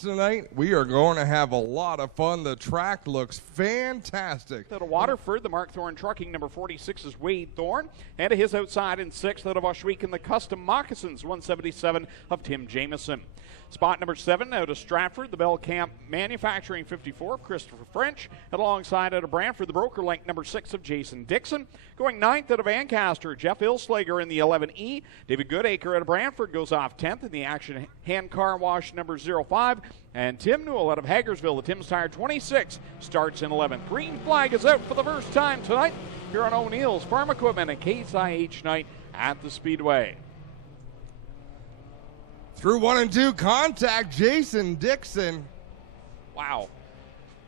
Tonight, we are going to have a lot of fun. The track looks fantastic. Out of Waterford, the Mark Thorne Trucking, number 46 is Wade Thorne. And to his outside in 6th, out of Oshweek in the Custom Moccasins, 177 of Tim Jameson. Spot number 7 out of Stratford, the Bell Camp Manufacturing 54, Christopher French. And alongside out of Brantford, the Broker Link number 6 of Jason Dixon. Going 9th out of Ancaster, Jeff Ilslager in the 11E. David Goodacre out of Brantford goes off 10th in the Action Hand Car Wash number 05. And Tim Newell out of Hagersville, the dmstyres 26, starts in 11th. Green flag is out for the first time tonight here on O'Neill's Farm Equipment and Case IH night at the Speedway. Through 1 and 2 contact, Jason Dixon. Wow.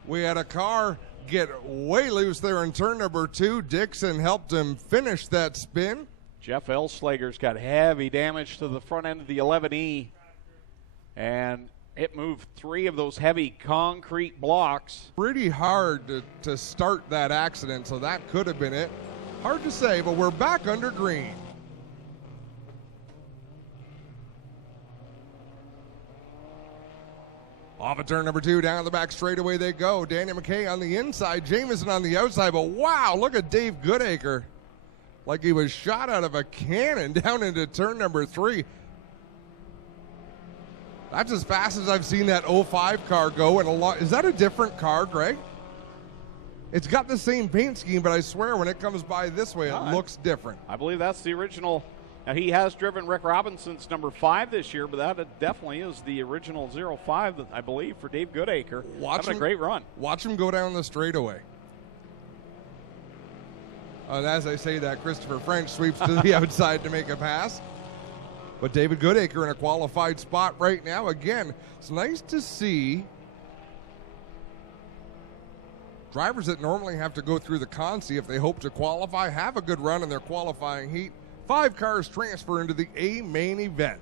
We had a car get way loose there in turn number 2. Dixon helped him finish that spin. Jeff Ilslager's got heavy damage to the front end of the 11E. And it moved 3 of those heavy concrete blocks. Pretty hard to start that accident, so that could have been it. Hard to say, but we're back under green. Off of turn number 2, down the back straightaway they go. Daniel McKay on the inside, Jameson on the outside, but wow, look at Dave Goodacre. Like he was shot out of a cannon down into turn number 3. That's as fast as I've seen that 05 car go in a lot. Is that a different car, Greg? It's got the same paint scheme, but I swear when it comes by this way, it looks different. I believe that's the original. Now, he has driven Rick Robinson's number 5 this year, but that definitely is the original 05, that I believe, for Dave Goodacre. Having a great run. Watch him go down the straightaway. And as I say that, Christopher French sweeps to the outside to make a pass. But David Goodacre in a qualified spot right now. Again, it's nice to see drivers that normally have to go through the consi if they hope to qualify, have a good run in their qualifying heat. 5 cars transfer into the A main event.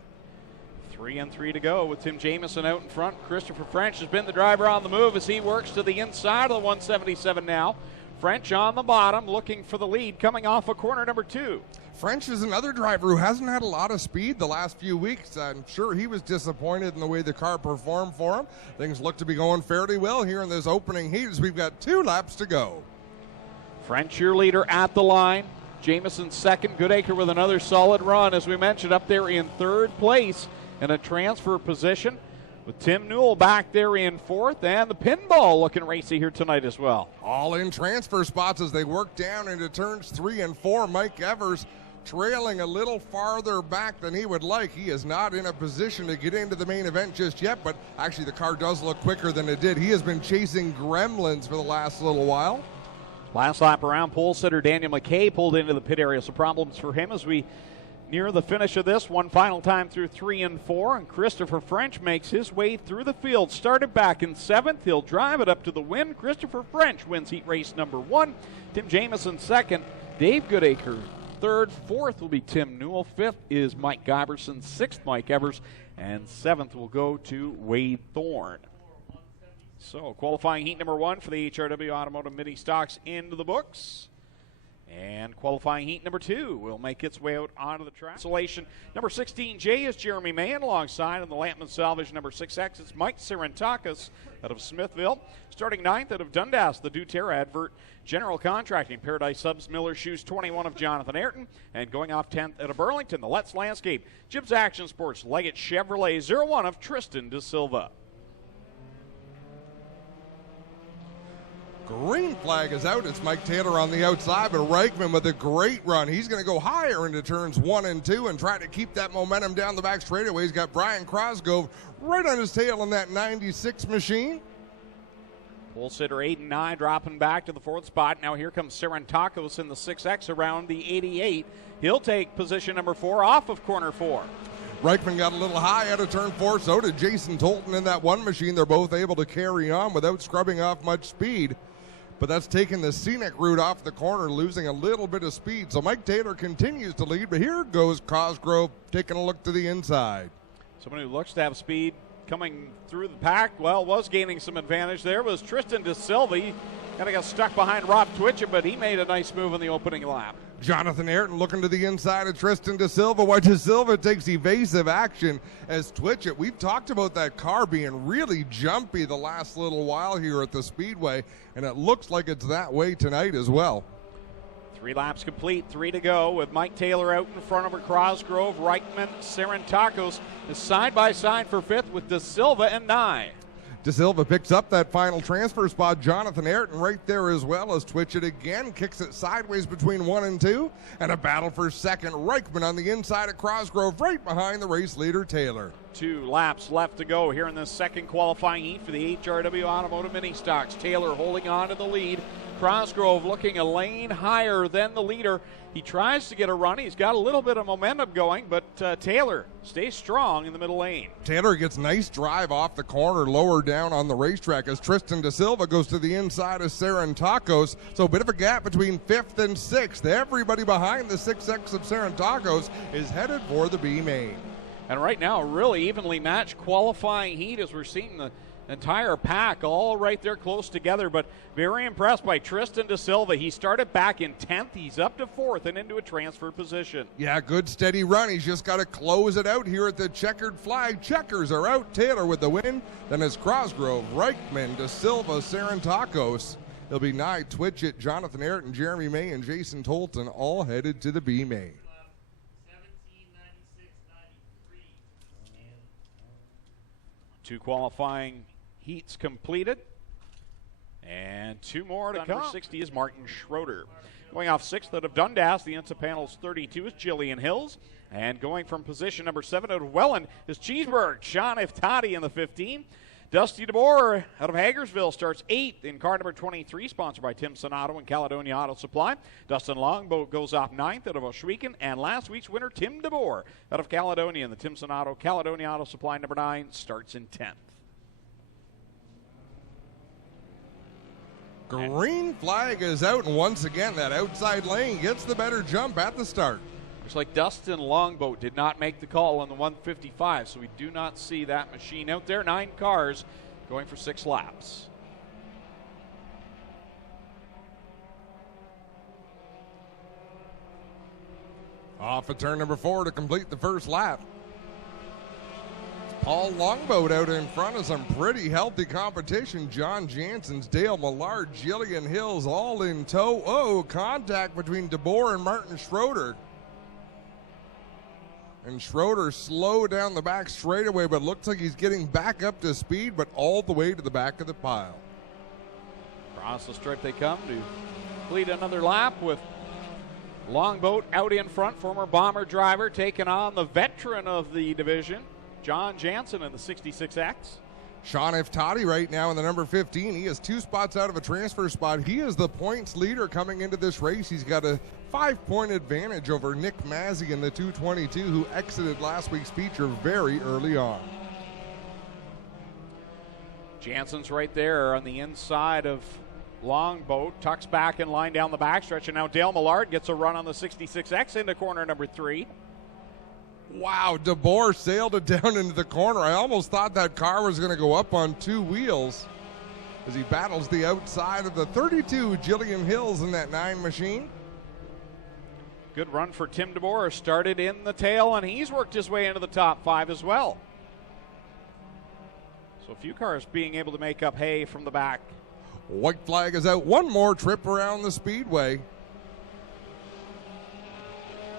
3 and 3 to go with Tim Jameson out in front. Christopher French has been the driver on the move as he works to the inside of the 177 now. French on the bottom looking for the lead coming off of corner number 2. French is another driver who hasn't had a lot of speed the last few weeks. I'm sure he was disappointed in the way the car performed for him. Things look to be going fairly well here in this opening heat as we've got 2 laps to go. French, your leader at the line. Jameson second. Goodacre with another solid run, as we mentioned, up there in 3rd place in a transfer position, with Tim Newell back there in 4th, and the pinball looking racy here tonight as well. All in transfer spots as they work down into turns 3 and 4. Mike Evers trailing a little farther back than he would like. He is not in a position to get into the main event just yet, but actually the car does look quicker than it did. He has been chasing gremlins for the last little while. Last lap around, pole sitter Daniel McKay pulled into the pit area, so problems for him as we near the finish of this. One final time through 3 and 4, and Christopher French makes his way through the field. Started back in 7th. He'll drive it up to the win. Christopher French wins heat race number 1. Tim Jameson 2nd. Dave Goodacre 3rd. 4th will be Tim Newell. 5th is Mike Giberson. 6th, Mike Evers. And 7th will go to Wade Thorne. So, qualifying heat number 1 for the HRW Automotive Mini Stocks into the books. And qualifying heat number 2 will make its way out onto the track. Installation number 16J is Jeremy Mahan alongside on the Lampman Salvage number 6X. It's Mike Sirantakis out of Smithville. Starting 9th out of Dundas, the Duterra Advert General Contracting. Paradise Subs Miller Shoes 21 of Jonathan Ayrton. And going off 10th out of Burlington, the Let's Landscape. Jibs Action Sports Leggett Chevrolet 01 of Tristan De Silva. Green flag is out. It's Mike Taylor on the outside, but Reichman with a great run. He's going to go higher into turns 1 and 2 and try to keep that momentum down the back straightaway. He's got Brian Crosgrove right on his tail in that 96 machine. Pole sitter 8 and 9 dropping back to the 4th spot. Now here comes Sirantakos in the 6X around the 88. He'll take position number 4 off of corner 4. Reichman got a little high out of turn 4. So did Jason Tolton in that one machine. They're both able to carry on without scrubbing off much speed. But that's taking the scenic route off the corner, losing a little bit of speed. So Mike Taylor continues to lead, but here goes Cosgrove taking a look to the inside. Someone who looks to have speed coming through the pack, was gaining some advantage there, was Tristan DeSilva. He kind of got stuck behind Rob Twitchett, but he made a nice move in the opening lap. Jonathan Ayrton looking to the inside of Tristan DeSilva, while DeSilva takes evasive action as Twitchett. We've talked about that car being really jumpy the last little while here at the Speedway, and it looks like it's that way tonight as well. 3 laps complete, 3 to go, with Mike Taylor out in front over Cosgrove. Reichman, Sarantakos is side by side for 5th with DeSilva and Nye. DeSilva picks up that final transfer spot. Jonathan Ayrton right there as well as Twitchett again kicks it sideways between 1 and 2. And a battle for second. Reichman on the inside of Cosgrove right behind the race leader Taylor. 2 laps left to go here in the second qualifying heat for the HRW Automotive Ministocks. Taylor holding on to the lead. Cosgrove looking a lane higher than the leader. He tries to get a run. He's got a little bit of momentum going, but Taylor stays strong in the middle lane. Taylor gets nice drive off the corner, lower down on the racetrack as Tristan DeSilva goes to the inside of Sarantakos. So a bit of a gap between 5th and 6th. Everybody behind the 6X of Sarantakos is headed for the B main. And right now, a really evenly matched qualifying heat as we're seeing the entire pack all right there close together, but very impressed by Tristan DeSilva. He started back in 10th. He's up to 4th and into a transfer position. Yeah, good steady run. He's just got to close it out here at the checkered flag. Checkers are out. Taylor with the win. Then it's Cosgrove, Reichman, DeSilva, Sarantakos. It'll be Nye, Twitchett, Jonathan Ayrton, Jeremy May, and Jason Tolton all headed to the B main. 2 qualifying heats completed, and 2 more to come. Number 60 is Martin Schroeder. Going off 6th out of Dundas, the INSA panel's 32 is Jillian Hills, and going from position number 7 out of Welland is Cheeseburg. Sean Iftati in the 15. Dusty DeBoer out of Hagersville starts 8th in car number 23, sponsored by Tim Sonato and Caledonia Auto Supply. Dustin Longboat goes off 9th out of Oshwegan, and last week's winner, Tim DeBoer out of Caledonia in the Tim Sonato Caledonia Auto Supply number 9 starts in 10th. Green flag is out, and once again, that outside lane gets the better jump at the start. Looks like Dustin Longboat did not make the call on the 155, so we do not see that machine out there. 9 cars going for 6 laps. Off of turn number 4 to complete the first lap. Paul Longboat out in front of some pretty healthy competition. John Jansen's, Dale Millard, Jillian Hills all in tow. Oh, contact between DeBoer and Martin Schroeder. And Schroeder slowed down the back straightaway, but looks like he's getting back up to speed, but all the way to the back of the pile. Across the stripe they come to complete another lap with Longboat out in front. Former Bomber driver taking on the veteran of the division, John Jansen in the 66X. Sean Iftati right now in the number 15. He is 2 spots out of a transfer spot. He is the points leader coming into this race. He's got a 5-point advantage over Nick Mazzy in the 222, who exited last week's feature very early on. Jansen's right there on the inside of Longboat, tucks back in line down the backstretch, and now Dale Millard gets a run on the 66X into corner number 3. Wow, DeBoer sailed it down into the corner. I almost thought that car was going to go up on 2 wheels as he battles the outside of the 32, Jillian Hills in that 9 machine. Good run for Tim DeBoer. Started in the tail, and he's worked his way into the top 5 as well. So a few cars being able to make up hay from the back. White flag is out. One more trip around the speedway.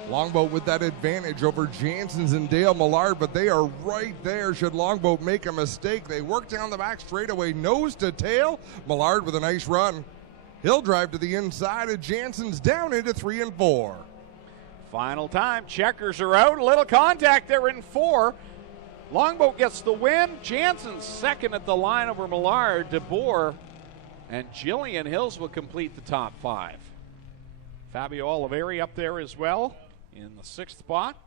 Longboat with that advantage over Jansen's and Dale Millard, but they are right there should Longboat make a mistake. They work down the back straightaway, nose to tail. Millard with a nice run. He'll drive to the inside of Jansen's down into 3 and 4. Final time, checkers are out. A little contact there in 4. Longboat gets the win. Jansen's second at the line over Millard. DeBoer and Jillian Hills will complete the top 5. Fabio Oliveri up there as well in the 6th spot.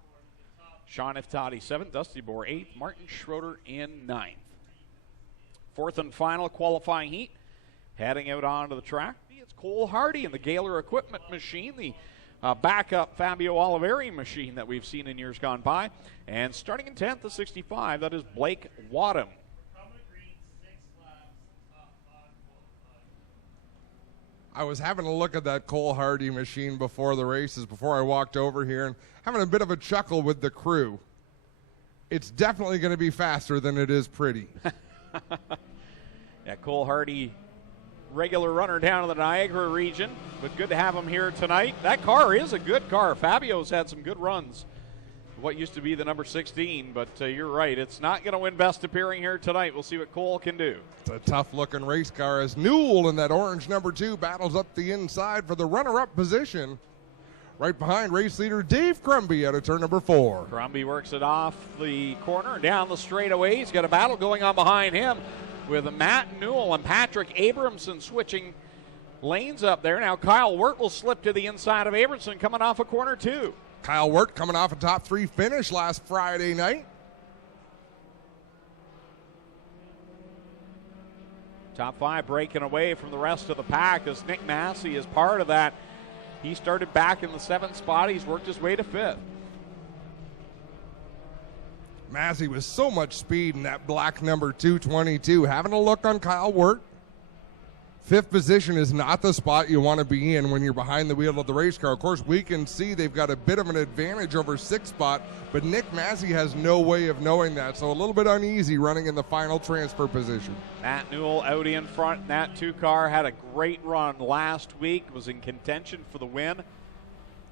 Sean Iftati 7th, Dusty DeBoer 8th, Martin Schroeder in 9th. 4th and final qualifying heat. Heading out onto the track, it's Cole Hardy in the Gaylor Equipment Machine, the backup Fabio Oliveri machine that we've seen in years gone by. And starting in 10th, the 65, that is Blake Wadham. I was having a look at that Cole Hardy machine before the races, before I walked over here, and having a bit of a chuckle with the crew. It's definitely going to be faster than it is pretty. Yeah, Cole Hardy, regular runner down in the Niagara region, but good to have him here tonight. That car is a good car. Fabio's had some good runs. What used to be the number 16, but you're right. It's not going to win best appearing here tonight. We'll see what Cole can do. It's a tough-looking race car as Newell in that orange number 2 battles up the inside for the runner-up position. Right behind race leader Dave Crumby out of turn number 4. Crumby works it off the corner, down the straightaway. He's got a battle going on behind him with Matt Newell and Patrick Abramson switching lanes up there. Now Kyle Wirt will slip to the inside of Abramson coming off of corner 2. Kyle Wirt coming off a top 3 finish last Friday night. Top 5 breaking away from the rest of the pack as Nick Massey is part of that. He started back in the 7th spot. He's worked his way to 5th. Massey with so much speed in that black number 222. Having a look on Kyle Wirt. 5th position is not the spot you want to be in when you're behind the wheel of the race car. Of course, we can see they've got a bit of an advantage over 6th spot, but Nick Massey has no way of knowing that, so a little bit uneasy running in the final transfer position. Matt Newell out in front. That 2 car had a great run last week, was in contention for the win.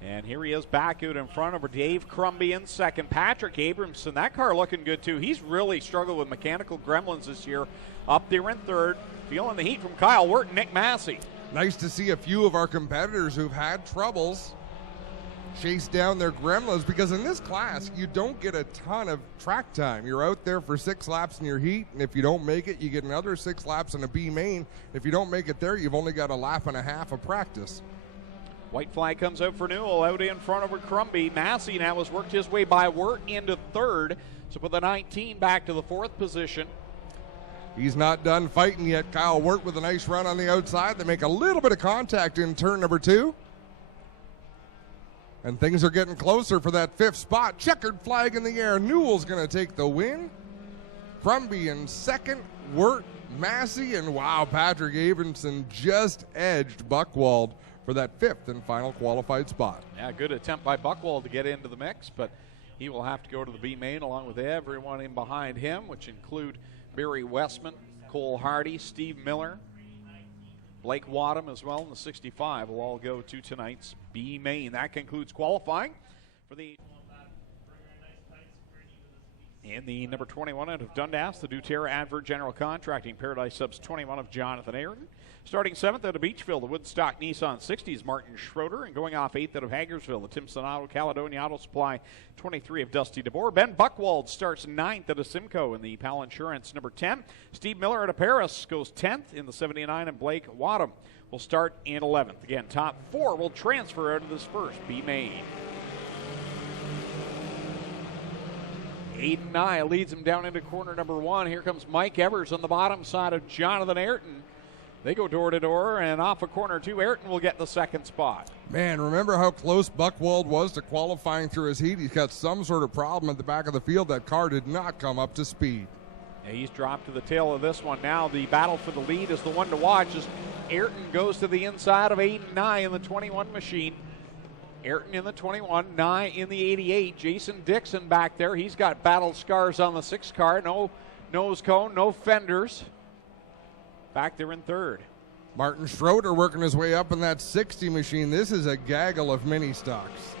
And here he is back out in front over Dave Crumby in 2nd. Patrick Abramson, that car looking good too. He's really struggled with mechanical gremlins this year. Up there in 3rd, feeling the heat from Kyle Wirt and Nick Massey. Nice to see a few of our competitors who've had troubles chase down their gremlins, because in this class, you don't get a ton of track time. You're out there for 6 laps in your heat, and if you don't make it, you get another 6 laps in a B main. If you don't make it there, you've only got a lap and a half of practice. White flag comes out for Newell out in front over Crumby. Massey now has worked his way by Wirt into 3rd. So put the 19 back to the 4th position. He's not done fighting yet. Kyle Wirt with a nice run on the outside. They make a little bit of contact in turn number 2. And things are getting closer for that 5th spot. Checkered flag in the air. Newell's going to take the win. Crumby in 2nd. Wirt, Massey, and wow, Patrick Abramson just edged Buchwald for that 5th and final qualified spot. Yeah, good attempt by Buchwald to get into the mix, but he will have to go to the B main along with everyone in behind him, which include Barry Westman, Cole Hardy, Steve Miller, Blake Wadham as well in the 65 will all go to tonight's B main. That concludes qualifying for the in the number 21 out of Dundas, the Doterra Advert General Contracting, Paradise Subs 21 of Jonathan Aaron. Starting 7th out of Beachville, the Woodstock Nissan 60s, Martin Schroeder. And going off 8th out of Hagersville, the Timson Auto Caledonia Auto Supply 23 of Dusty DeBoer. Ben Buchwald starts 9th out of Simcoe in the PAL Insurance number 10. Steve Miller out of Paris goes 10th in the 79, and Blake Wadham will start in 11th. Again, top 4 will transfer out of this first B main. Aiden Nye leads him down into corner number 1. Here comes Mike Evers on the bottom side of Jonathan Ayrton. They go door to door, and off of corner 2, Ayrton will get the 2nd spot. Man, remember how close Buchwald was to qualifying through his heat? He's got some sort of problem at the back of the field. That car did not come up to speed. Yeah, he's dropped to the tail of this one. Now the battle for the lead is the one to watch as Ayrton goes to the inside of Aiden Nye in the 21 machine. Ayrton in the 21, Nye in the 88. Jason Dixon back there. He's got battle scars on the 6 car. No nose cone, no fenders. Back there in 3rd. Martin Schroeder working his way up in that 60 machine. This is a gaggle of mini stocks.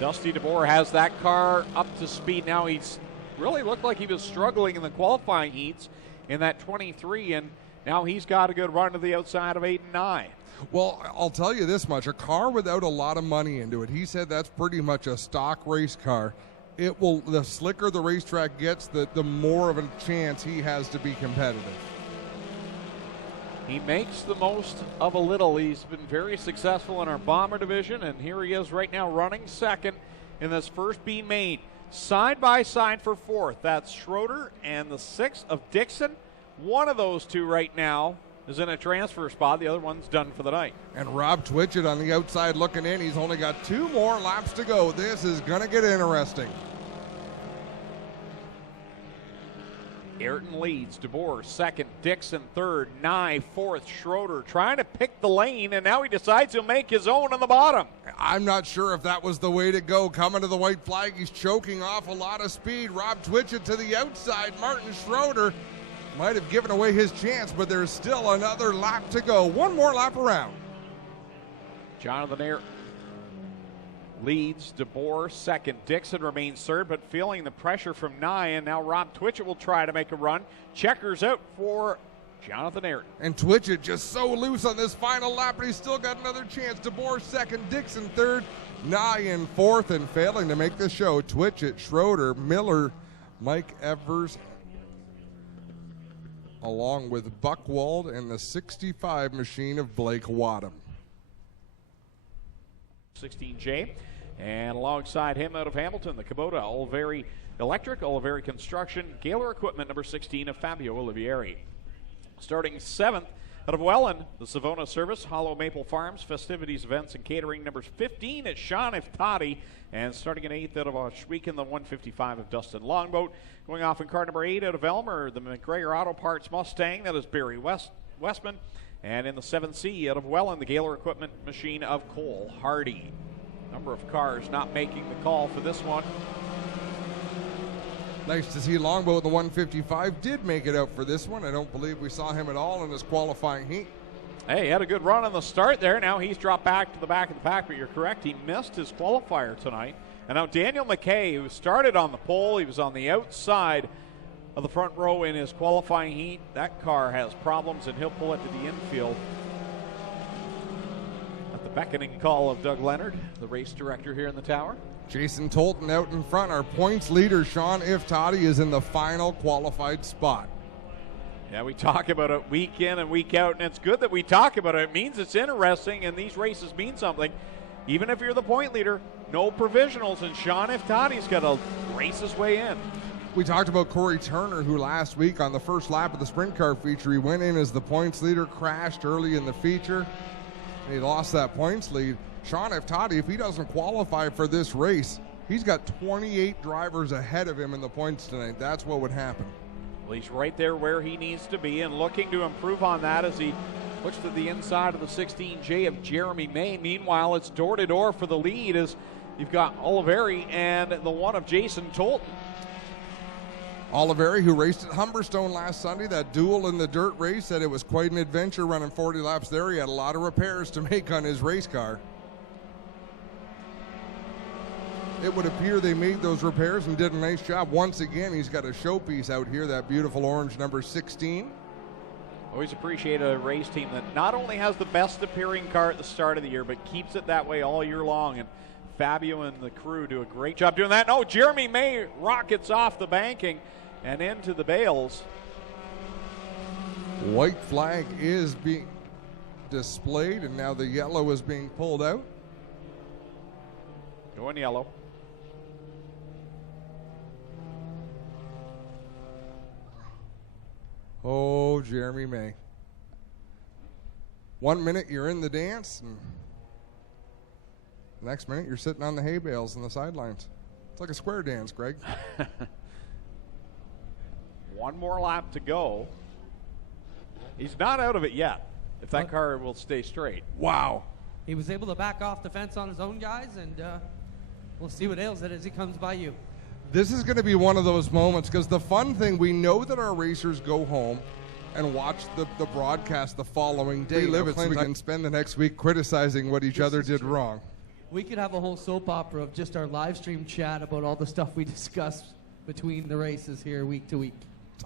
Dusty DeBoer has that car up to speed now. He's really looked like he was struggling in the qualifying heats in that 23, and now he's got a good run to the outside of 8 and 9. Well, I'll tell you this much. A car without a lot of money into it, he said that's pretty much a stock race car. It will, the slicker the racetrack gets, the more of a chance he has to be competitive. He makes the most of a little. He's been very successful in our Bomber division, and here he is right now running 2nd in this first B main. Side by side for 4th. That's Schroeder and the 6th of Dixon. One of those two right now is in a transfer spot. The other one's done for the night. And Rob Twitchett on the outside looking in. He's only got 2 more laps to go. This is going to get interesting. Ayrton leads, DeBoer second, Dixon third, Nye fourth, Schroeder trying to pick the lane, and now he decides he'll make his own on the bottom. I'm not sure if that was the way to go. Coming to the white flag, he's choking off a lot of speed. Rob Twitchett to the outside. Martin Schroeder might have given away his chance, but there's still another lap to go. 1 more lap around. Jonathan Ayrton leads, DeBoer second, Dixon remains third, but feeling the pressure from Nye, and now Rob Twitchett will try to make a run. Checkers out for Jonathan Ayrton. And Twitchett just so loose on this final lap, but he's still got another chance. DeBoer second, Dixon third, Nye in fourth, and failing to make the show, Twitchett, Schroeder, Miller, Mike Evers, along with Buchwald and the 65 machine of Blake Wadham. 16J. And alongside him out of Hamilton, the Kubota Oliveri Electric, Oliveri Construction, Gaylor Equipment, number 16 of Fabio Olivieri. Starting 7th out of Welland, the Savona Service, Hollow Maple Farms, Festivities, Events, and Catering, numbers 15 at Sean Iftati. And starting in 8th out of Oshweekon, the 155 of Dustin Longboat. Going off in car number 8 out of Elmer, the McGregor Auto Parts Mustang, that is Barry Westman. And in the 7C out of Welland, the Gaylor Equipment machine of Cole Hardy. Number of cars not making the call for this one. Nice to see Longboat, the 155, did make it out for this one. I don't believe we saw him at all in his qualifying heat. Hey, he had a good run on the start there. Now he's dropped back to the back of the pack, but you're correct. He missed his qualifier tonight. And now Daniel McKay, who started on the pole, he was on the outside of the front row in his qualifying heat. That car has problems, and he'll pull it to the infield. At the beckoning call of Doug Leonard, the race director here in the tower. Jason Tolton out in front. Our points leader, Sean Iftati, is in the final qualified spot. Yeah, we talk about it week in and week out, and it's good that we talk about it. It means it's interesting, and these races mean something. Even if you're the point leader, no provisionals, and Sean Iftati's got to race his way in. We talked about Corey Turner, who last week on the first lap of the sprint car feature, he went in as the points leader, crashed early in the feature, and he lost that points lead. Sean Iftati, if he doesn't qualify for this race, he's got 28 drivers ahead of him in the points tonight. That's what would happen. Well, he's right there where he needs to be and looking to improve on that as he looks to the inside of the 16J of Jeremy May. Meanwhile, it's door-to-door for the lead as you've got Oliveri and the one of Jason Tolton. Oliveri, who raced at Humberstone last Sunday, that duel in the dirt race, said it was quite an adventure running 40 laps there. He had a lot of repairs to make on his race car. It would appear they made those repairs and did a nice job. Once again, he's got a showpiece out here, that beautiful orange number 16. Always appreciate a race team that not only has the best appearing car at the start of the year, but keeps it that way all year long. And Fabio and the crew do a great job doing that. No, Jeremy May rockets off the banking and into the bales. White flag is being displayed, and now the yellow is being pulled out. Going yellow. Oh, Jeremy May. 1 minute you're in the dance, and the next minute you're sitting on the hay bales and the sidelines. It's like a square dance, Greg. One more lap to go. He's not out of it yet, if that car will stay straight. Wow. He was able to back off the fence on his own, guys, and we'll see what ails it as he comes by you. This is going to be one of those moments, because the fun thing, we know that our racers go home and watch the broadcast the following day. Live it so we can spend the next week criticizing what each other did wrong. We could have a whole soap opera of just our live stream chat about all the stuff we discuss between the races here week to week.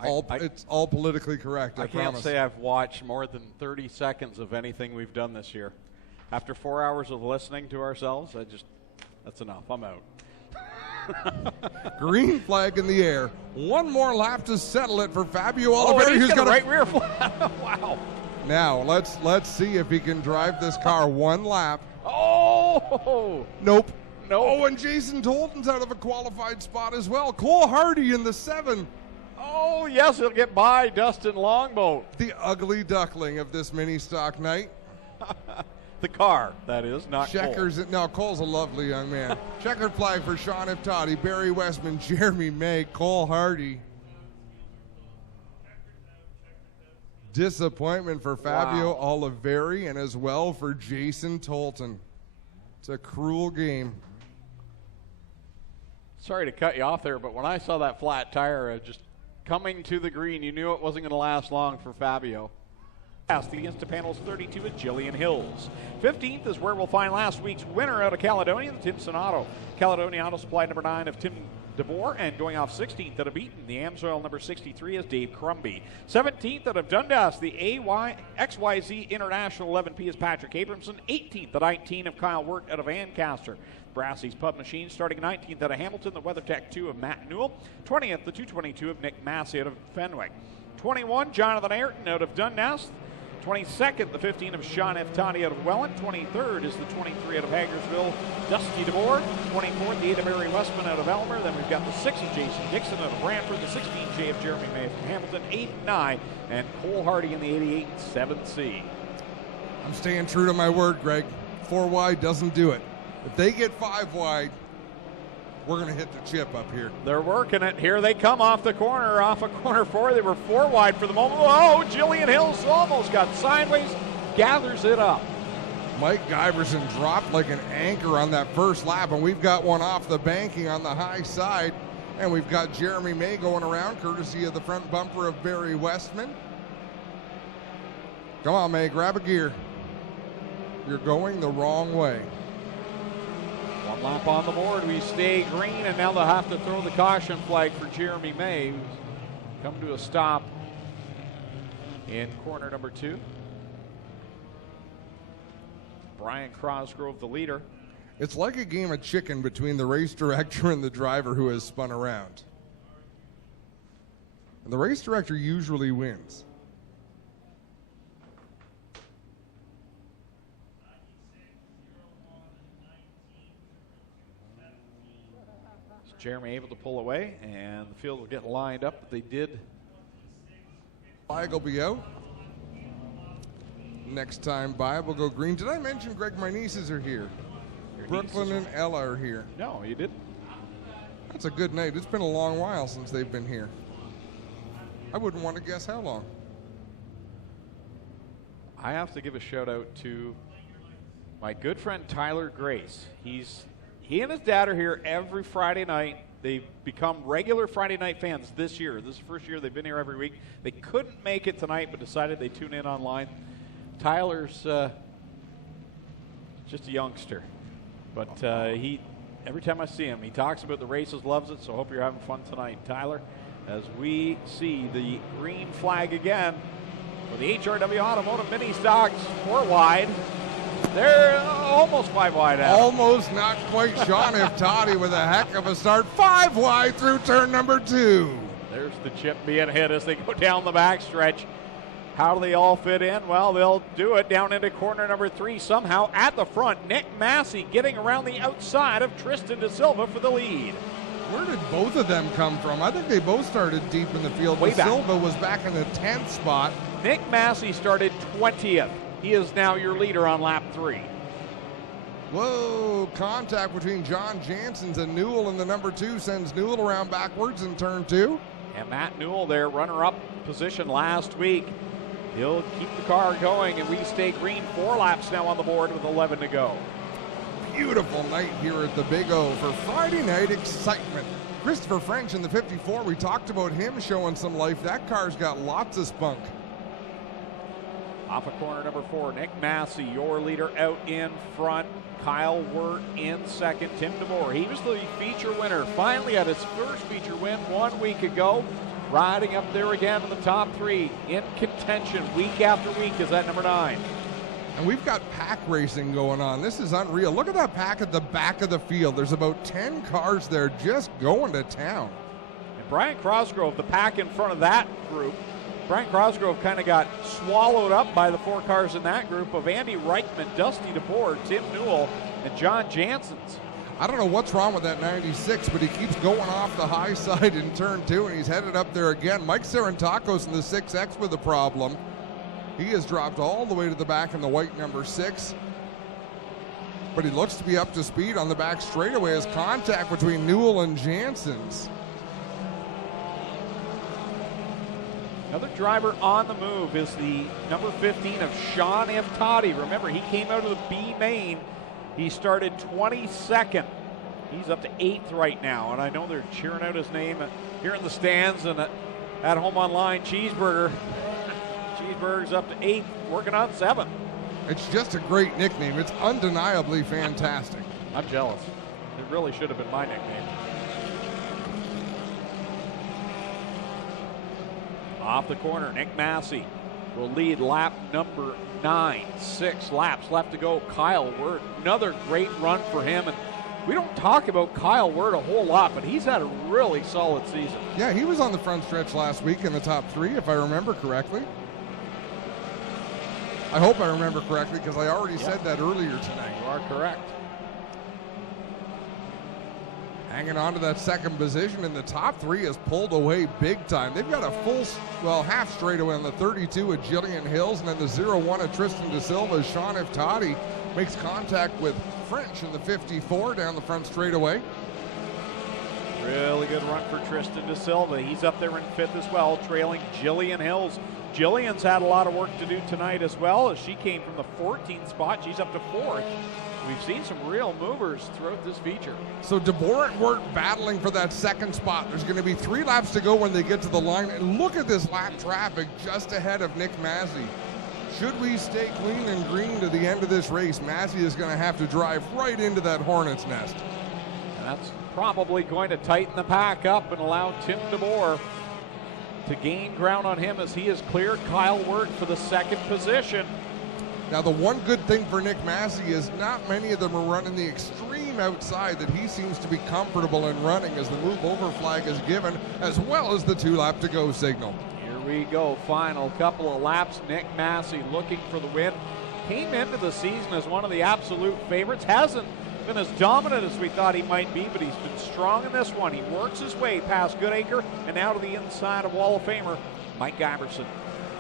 It's all politically correct, I promise. Can't say I've watched more than 30 seconds of anything we've done this year. After 4 hours of listening to ourselves, that's enough. I'm out. Green flag in the air. One more lap to settle it for Fabio Oh, Oliveri, who's got a right rear flag. Wow. Now, let's see if he can drive this car one lap. Oh! Nope. No. Oh, and Jason Tolton's out of a qualified spot as well. Cole Hardy in the 7. Oh, yes, he'll get by Dustin Longboat. The ugly duckling of this Ministock night. The car, that is, not Checkers. Cole. No, Cole's a lovely young man. Checkered flag for Sean Iftati, Barry Westman, Jeremy May, Cole Hardy. Disappointment for Fabio Oliveri and as well for Jason Tolton. It's a cruel game. Sorry to cut you off there, but when I saw that flat tire just coming to the green, you knew it wasn't going to last long for Fabio. The Instapanel's 32 is Jillian Hills. 15th is where we'll find last week's winner out of Caledonia, the Timson Auto. Caledonia Auto Supply number 9 of Tim DeBoer, and going off 16th out of Eaton, the Amsoil number 63 is Dave Crumby. 17th out of Dundas, the XYZ International 11P is Patrick Abramson. 18th at 19 of Kyle Wirt out of Ancaster. Brassey's Pub Machine starting 19th out of Hamilton, the WeatherTech 2 of Matt Newell. 20th, the 222 of Nick Massey out of Fenwick. 21, Jonathan Ayrton out of Dundas. 22nd, the 15 of Sean Iftati out of Welland. 23rd is the 23 out of Hagersville, Dusty DeBoer. 24th, the 8 of Barry Westman out of Elmer. Then we've got the 6 of Jason Dixon out of Brantford, the 16J of Jeremy May from Hamilton, 8 and 9, and Cole Hardy in the 88 7C. I'm staying true to my word, Greg. 4 wide doesn't do it. If they get 5 wide, we're going to hit the chip up here. They're working it. Here they come off the corner, off a corner 4. They were 4 wide for the moment. Oh, Jillian Hills almost got sideways, gathers it up. Mike Giverson dropped like an anchor on that first lap, and we've got one off the banking on the high side. And we've got Jeremy May going around, courtesy of the front bumper of Barry Westman. Come on, May, grab a gear. You're going the wrong way. 1 lap on the board. We stay green, and now they'll have to throw the caution flag for Jeremy May. Come to a stop in corner number 2. Brian Crosgrove, the leader. It's like a game of chicken between the race director and the driver who has spun around. And the race director usually wins. Jeremy able to pull away, and the field will get lined up, but they did. Flag will be out. Next time by, we'll go green. Did I mention, Greg, my nieces are here? Brooklyn and Ella are here. No, you didn't. That's a good night. It's been a long while since they've been here. I wouldn't want to guess how long. I have to give a shout out to my good friend Tyler Grace. He and his dad are here every Friday night. They've become regular Friday night fans this year. This is the first year they've been here every week. They couldn't make it tonight, but decided they'd tune in online. Tyler's just a youngster, but every time I see him, he talks about the races, loves it, so I hope you're having fun tonight, Tyler, as we see the green flag again for the HRW Automotive Ministocks 4 wide. They're almost 5 wide out. Almost, not quite. Sean Iftati with a heck of a start. 5 wide through turn number 2. There's the chip being hit as they go down the backstretch. How do they all fit in? Well, they'll do it down into corner number 3 somehow at the front. Nick Massey getting around the outside of Tristan De Silva for the lead. Where did both of them come from? I think they both started deep in the field. Way back. Silva was back in the 10th spot. Nick Massey started 20th. He is now your leader on lap 3. Whoa, contact between John Janssens and Newell in the number 2 sends Newell around backwards in turn 2. And Matt Newell there, runner-up position last week. He'll keep the car going, and we stay green. 4 laps now on the board with 11 to go. Beautiful night here at the Big O for Friday night excitement. Christopher French in the 54, we talked about him showing some life. That car's got lots of spunk. Off of corner number 4, Nick Massey, your leader out in front. Kyle Wirt in second. Tim DeBoer, he was the feature winner. Finally had his first feature win 1 week ago. Riding up there again in the top 3. In contention week after week is at number 9. And we've got pack racing going on. This is unreal. Look at that pack at the back of the field. There's about 10 cars there just going to town. And Brian Crosgrove, the pack in front of that group. Brian Crosgrove kind of got swallowed up by the 4 cars in that group of Andy Reichman, Dusty DeBoer, Tim Newell, and John Janssens. I don't know what's wrong with that 96, but he keeps going off the high side in turn 2, and he's headed up there again. Mike Sarantakos in the 6X with a problem. He has dropped all the way to the back in the white number 6. But he looks to be up to speed on the back straightaway as contact between Newell and Janssens. Another driver on the move is the number 15 of Sean Iftati. Remember, he came out of the B main. He started 22nd. He's up to 8th right now, and I know they're cheering out his name here in the stands and at home online. Cheeseburger's up to 8th, working on 7th. It's just a great nickname. It's undeniably fantastic. I'm jealous. It really should have been my nickname. Off the corner, Nick Massey will lead lap number 9. 6 laps left to go. Kyle Word, another great run for him. And we don't talk about Kyle Word a whole lot, but he's had a really solid season. Yeah, he was on the front stretch last week in the top 3, if I remember correctly. I hope I remember correctly because I already said that earlier tonight. You are correct. Hanging on to that second position, and the top 3 has pulled away big time. They've got a half straightaway on the 32 at Jillian Hills, and then the 0-1 at Tristan De Silva. Sean Iftati makes contact with French in the 54 down the front straightaway. Really good run for Tristan De Silva. He's up there in 5th as well, trailing Jillian Hills. Jillian's had a lot of work to do tonight as well, as she came from the 14th spot. She's up to 4th. We've seen some real movers throughout this feature. So DeBoer and Wirt battling for that second spot. There's going to be 3 laps to go when they get to the line. And look at this lap traffic just ahead of Nick Massey. Should we stay clean and green to the end of this race, Massey is going to have to drive right into that Hornets nest. And that's probably going to tighten the pack up and allow Tim DeBoer to gain ground on him as he has cleared Kyle Wirt for the 2nd position. Now, the one good thing for Nick Massey is not many of them are running the extreme outside that he seems to be comfortable in running, as the move over flag is given, as well as the 2 lap to go signal. Here we go, final couple of laps. Nick Massey looking for the win. Came into the season as one of the absolute favorites. Hasn't been as dominant as we thought he might be, but he's been strong in this one. He works his way past Goodacre and out to the inside of Wall of Famer Mike Iverson.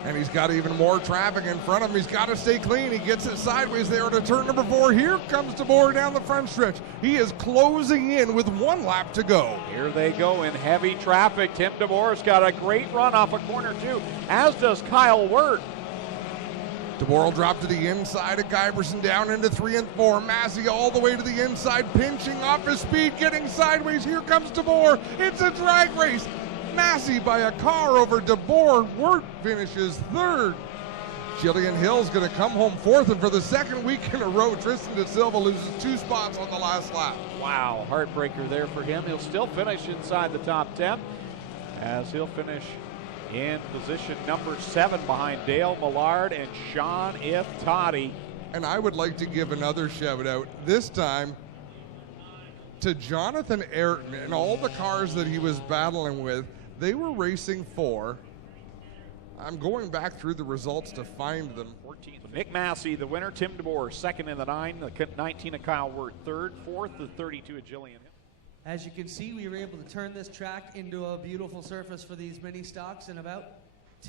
And he's got even more traffic in front of him. He's got to stay clean. He gets it sideways there to turn number 4. Here comes DeBoer down the front stretch. He is closing in with 1 lap to go. Here they go in heavy traffic. Tim DeBoer's got a great run off of corner 2, as does Kyle Wirt. DeBoer will drop to the inside of Guyverson, down into 3 and 4. Massey all the way to the inside, pinching off his speed, getting sideways. Here comes DeBoer. It's a drag race. Massey by a car over DeBoer. Wirt finishes 3rd. Jillian Hill's going to come home 4th, and for the 2nd week in a row, Tristan De Silva loses 2 spots on the last lap. Wow, heartbreaker there for him. He'll still finish inside the top 10, as he'll finish in position number 7 behind Dale Millard and Sean Iftati. And I would like to give another shout out, this time to Jonathan Ayrton and all the cars that he was battling with. They were racing for, I'm going back through the results to find them. 14th. Nick Massey, the winner. Tim DeBoer, 2nd in the 9. The 19 of Kyle Wirt, 3rd. 4th, the 32 of Jillian. As you can see, we were able to turn this track into a beautiful surface for these mini stocks in about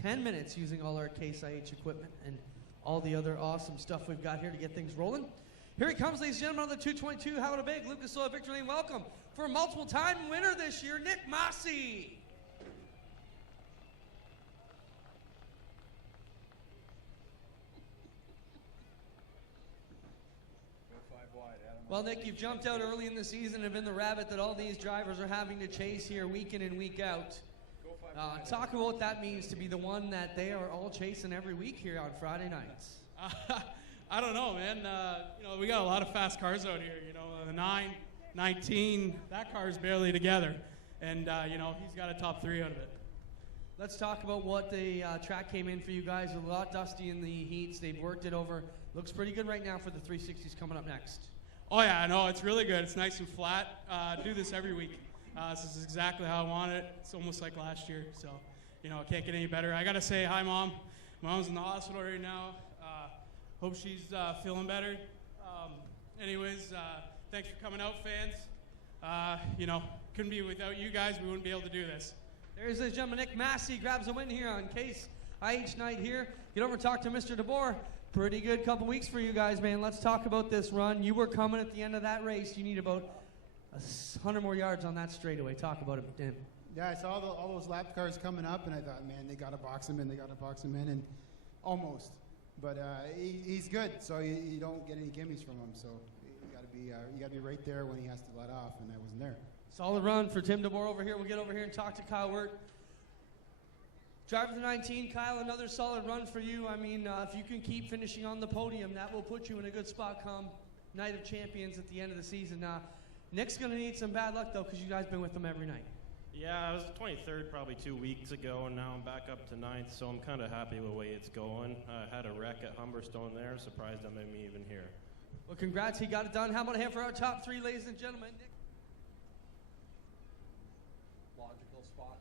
10 minutes using all our Case IH equipment and all the other awesome stuff we've got here to get things rolling. Here he comes, ladies and gentlemen, on the 222. Having a big Lucas Oil Victory Lane welcome for a multiple-time winner this year, Nick Massey. Well, Nick, you've jumped out early in the season and been the rabbit that all these drivers are having to chase here week in and week out. Talk about what that means to be the one that they are all chasing every week here on Friday nights. I don't know, man. We got a lot of fast cars out here. The 9, 19, that car is barely together. And, he's got a top 3 out of it. Let's talk about what the track came in for you guys. A lot dusty in the heats. They've worked it over. Looks pretty good right now for the 360s coming up next. Oh, yeah, I know. It's really good. It's nice and flat. Do this every week. This is exactly how I want it. It's almost like last year. So, it can't get any better. I got to say hi, Mom. Mom's in the hospital right now. Hope she's feeling better. Thanks for coming out, fans. You know, couldn't be without you guys. We wouldn't be able to do this. There's this gentleman, Nick Massey, grabs a win here on Case IH night here. Get over and talk to Mr. DeBoer. Pretty good couple weeks for you guys, man. Let's talk about this run. You were coming at the end of that race. You need about 100 more yards on that straightaway. Talk about it, Dan. Yeah, I saw all those lap cars coming up, and I thought, man, they got to box him in. They got to box him in, and almost. But he's good, so you don't get any gimmies from him. So you got to be right there when he has to let off, and I wasn't there. Solid run for Tim DeBoer over here. We'll get over here and talk to Kyle Wirt. Driver the 19, Kyle, another solid run for you. I mean, if you can keep finishing on the podium, that will put you in a good spot come Night of Champions at the end of the season. Nick's going to need some bad luck, though, because you guys been with him every night. Yeah, I was 23rd probably 2 weeks ago, and now I'm back up to 9th, so I'm kind of happy with the way it's going. I had a wreck at Humberstone there. Surprised I'm even here. Well, congrats. He got it done. How about a hand for our top three, ladies and gentlemen? Nick? Logical spot